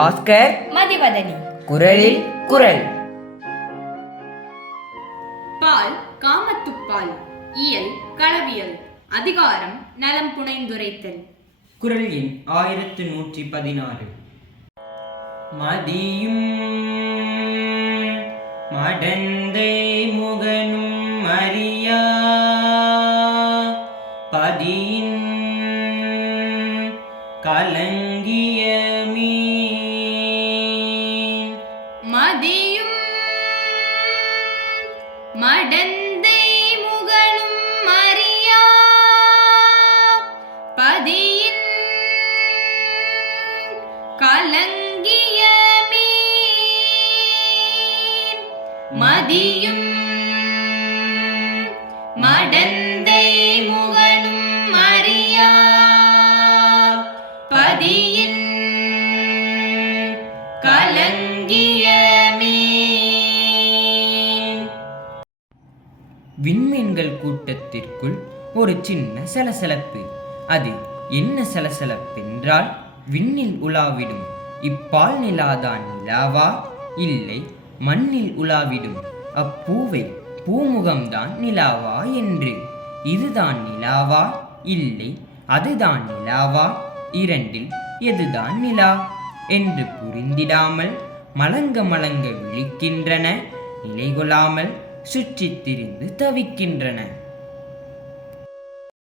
பாஸ்கர் மதிவதனி. குரலில் குரல். பால் காமத்துப்பால். இயல் களவியல். அதிகாரம் நலம் புனைந்துரைத்தல். குரல் எண் 1116. மதியும் மடந்தை முகனும் அறியா பதியின் கலங்கிய மீன். மதியும் மடந்தை முகனும் அறியா பதியின் கலங்கிய மீன். மதியும் மடந்தை முகனும் அறியா பதியின் கலங்கிய மீன். விண்மீன்கள் கூட்டத்திற்குள் ஒரு சின்ன சலசலப்பு. அது என்ன சலசலப்பென்றால், விண்ணில் உலாவிடும் இப்பால் நிலாதான் நிலாவா, இல்லை மண்ணில் உலாவிடும் அப்பூவை பூமுகம்தான் நிலாவா என்று. இதுதான் நிலாவா, இல்லை அதுதான் நிலாவா, இரண்டில் எதுதான் நிலா என்று புரிந்திடாமல் மலங்க மலங்க விழிக்கின்றன, நிலைகொள்ளாமல் சுற்றித் திரிந்து தவிக்கின்றன.